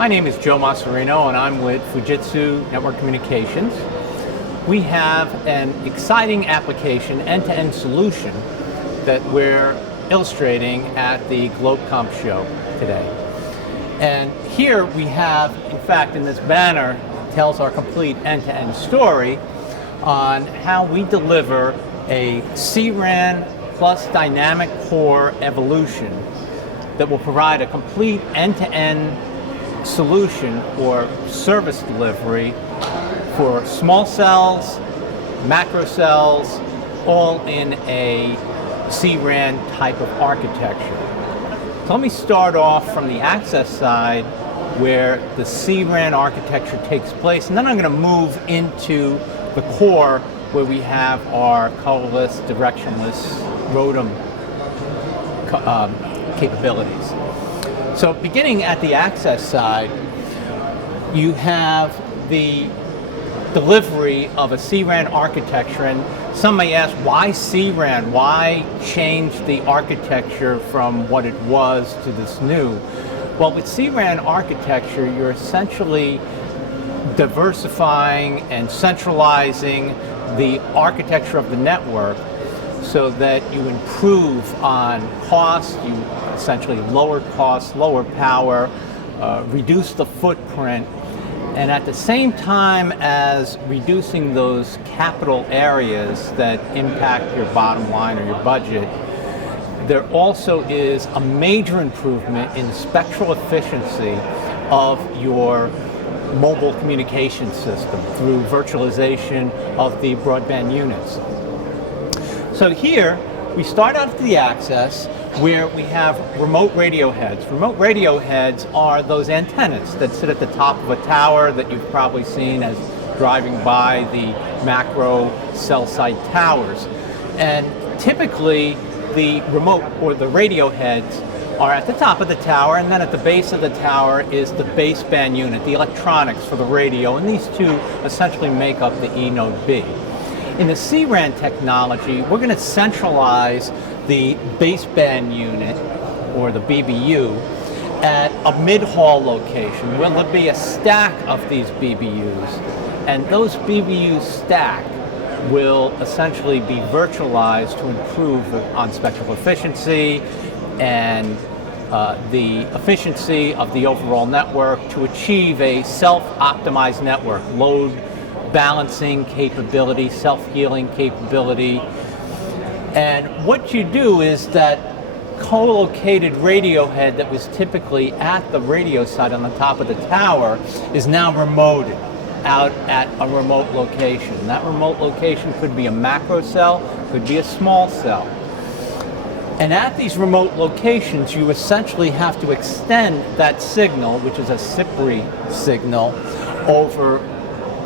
My name is Joe Masserino and I'm with Fujitsu Network Communications. We have an exciting application, end-to-end solution that we're illustrating at the GlobeComp show today. And here we have, in fact, in this banner, tells our complete end-to-end story on how we deliver a CRAN plus dynamic core evolution that will provide a complete end-to-end solution or service delivery for small cells, macro cells, all in a CRAN type of architecture. So let me start off from the access side where the CRAN architecture takes place, and then I'm going to move into the core where we have our colorless, directionless ROADM capabilities. So beginning at the access side, you have the delivery of a CRAN architecture, and some may ask, why CRAN? Why change the architecture from what it was to this new? Well, with CRAN architecture, you're essentially diversifying and centralizing the architecture of the network so that you improve on cost, you essentially lower cost, lower power, reduce the footprint, and at the same time as reducing those capital areas that impact your bottom line or your budget, there also is a major improvement in spectral efficiency of your mobile communication system through virtualization of the broadband units. So here, we start out at the access where we have remote radio heads. Remote radio heads are those antennas that sit at the top of a tower that you've probably seen as driving by the macro cell site towers. And typically, the remote or the radio heads are at the top of the tower, and then at the base of the tower is the baseband unit, the electronics for the radio, and these two essentially make up the E node B. In the CRAN technology, we're going to centralize the baseband unit, or the BBU, at a mid-haul location where there'll be a stack of these BBUs, and those BBU stack will essentially be virtualized to improve on spectral efficiency and the efficiency of the overall network to achieve a self-optimized network, load balancing capability, self-healing capability. And what you do is that co-located radio head that was typically at the radio site on the top of the tower is now remoted out at a remote location. That remote location could be a macro cell, could be a small cell. And at these remote locations, you essentially have to extend that signal, which is a CPRI signal, over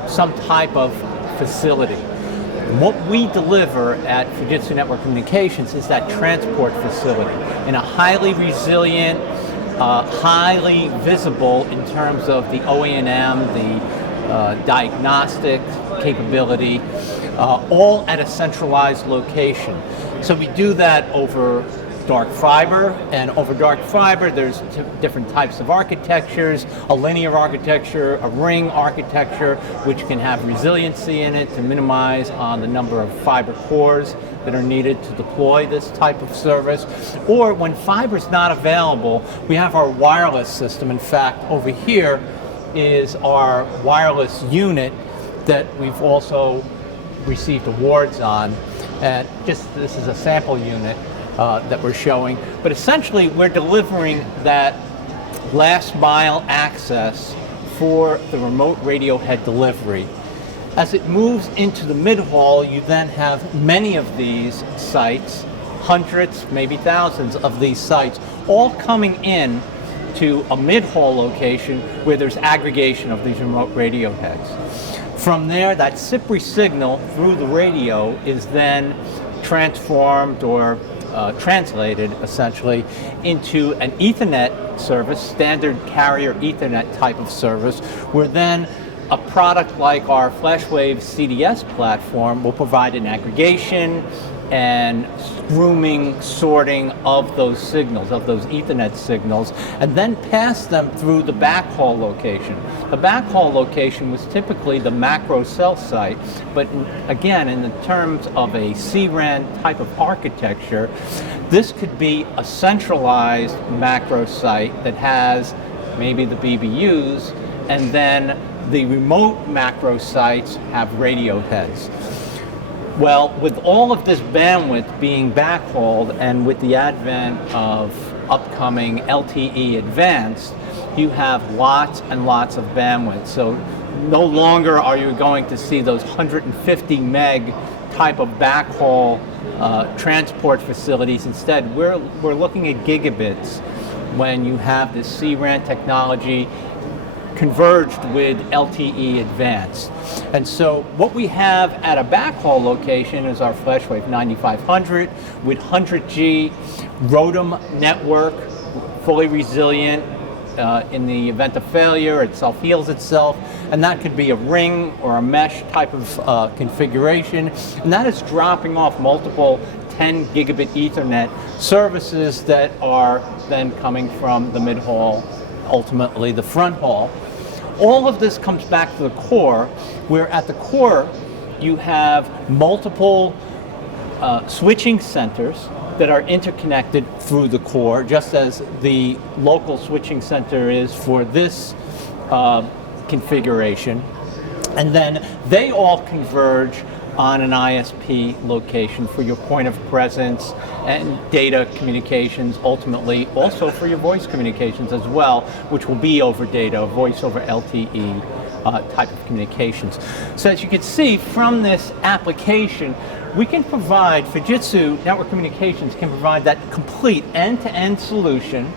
some type of facility. And what we deliver at Fujitsu Network Communications is that transport facility in a highly resilient, highly visible in terms of the OEM, the diagnostic capability, all at a centralized location. So we do that over dark fiber, and over dark fiber there's different types of architectures, a linear architecture, a ring architecture, which can have resiliency in it to minimize on the number of fiber cores that are needed to deploy this type of service. Or when fiber is not available, we have our wireless system. In fact, over here is our wireless unit that we've also received awards on. And this is a sample unit that we're showing, but essentially we're delivering that last mile access for the remote radio head delivery. As it moves into the mid-haul, you then have many of these sites, hundreds, maybe thousands of these sites, all coming in to a mid-haul location where there's aggregation of these remote radio heads. From there, that CPRI signal through the radio is then transformed or translated essentially into an Ethernet service, standard carrier Ethernet type of service, where then a product like our FlashWave CDS platform will provide an aggregation, and grooming, sorting of those signals, of those Ethernet signals, and then pass them through the backhaul location. The backhaul location was typically the macro cell site, but again, in the terms of a CRAN type of architecture, this could be a centralized macro site that has maybe the BBUs, and then the remote macro sites have radio heads. Well, with all of this bandwidth being backhauled and with the advent of upcoming LTE Advanced, you have lots and lots of bandwidth. So no longer are you going to see those 150 meg type of backhaul transport facilities. Instead, we're looking at gigabits when you have this CRAN technology converged with LTE Advanced. And so what we have at a backhaul location is our FlashWave 9500 with 100G ROADM network, fully resilient. In the event of failure, it self-heals itself, and that could be a ring or a mesh type of configuration, and that is dropping off multiple 10 gigabit Ethernet services that are then coming from the mid-haul, ultimately the front haul. All of this comes back to the core, where at the core you have multiple switching centers that are interconnected through the core, just as the local switching center is for this configuration. And then they all converge on an ISP location for your point of presence and data communications, ultimately also for your voice communications as well, which will be over data, voice over LTE type of communications. So as you can see from this application, we can provide, Fujitsu Network Communications can provide that complete end-to-end solution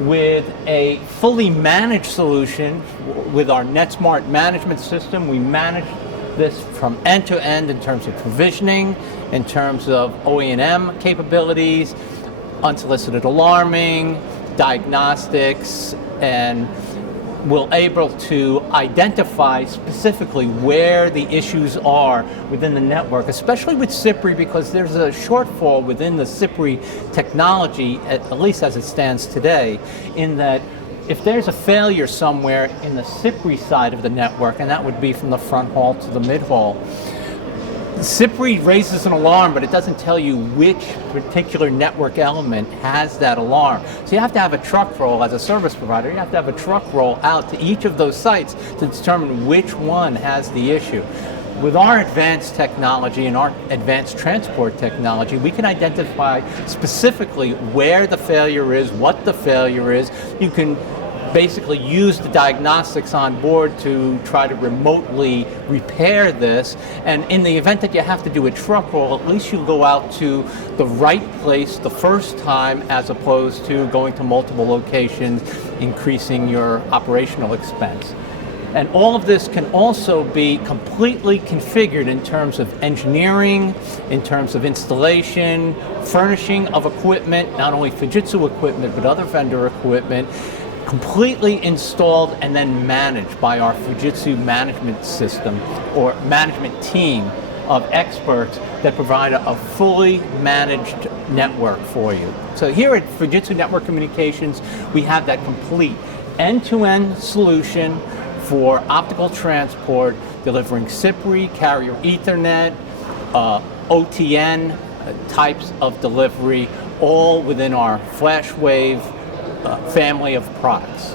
with a fully managed solution with our NetSmart management system. We manage this from end to end in terms of provisioning, in terms of OE&M capabilities, unsolicited alarming, diagnostics, and we're able to identify specifically where the issues are within the network, especially with CPRI, because there's a shortfall within the CPRI technology, at least as it stands today, in that if there's a failure somewhere in the CPRI side of the network, and that would be from the front haul to the mid haul, CPRI raises an alarm, but it doesn't tell you which particular network element has that alarm. So you have to have a truck roll as a service provider. You have to have a truck roll out to each of those sites to determine which one has the issue. With our advanced technology and our advanced transport technology, we can identify specifically where the failure is, what the failure is. You can basically use the diagnostics on board to try to remotely repair this, and in the event that you have to do a truck roll, at least you go out to the right place the first time as opposed to going to multiple locations, increasing your operational expense. And all of this can also be completely configured in terms of engineering, in terms of installation, furnishing of equipment, not only Fujitsu equipment, but other vendor equipment, completely installed and then managed by our Fujitsu management system or management team of experts that provide a fully managed network for you. So here at Fujitsu Network Communications, we have that complete end-to-end solution for optical transport, delivering CPRI, carrier Ethernet, OTN types of delivery, all within our FlashWave family of products.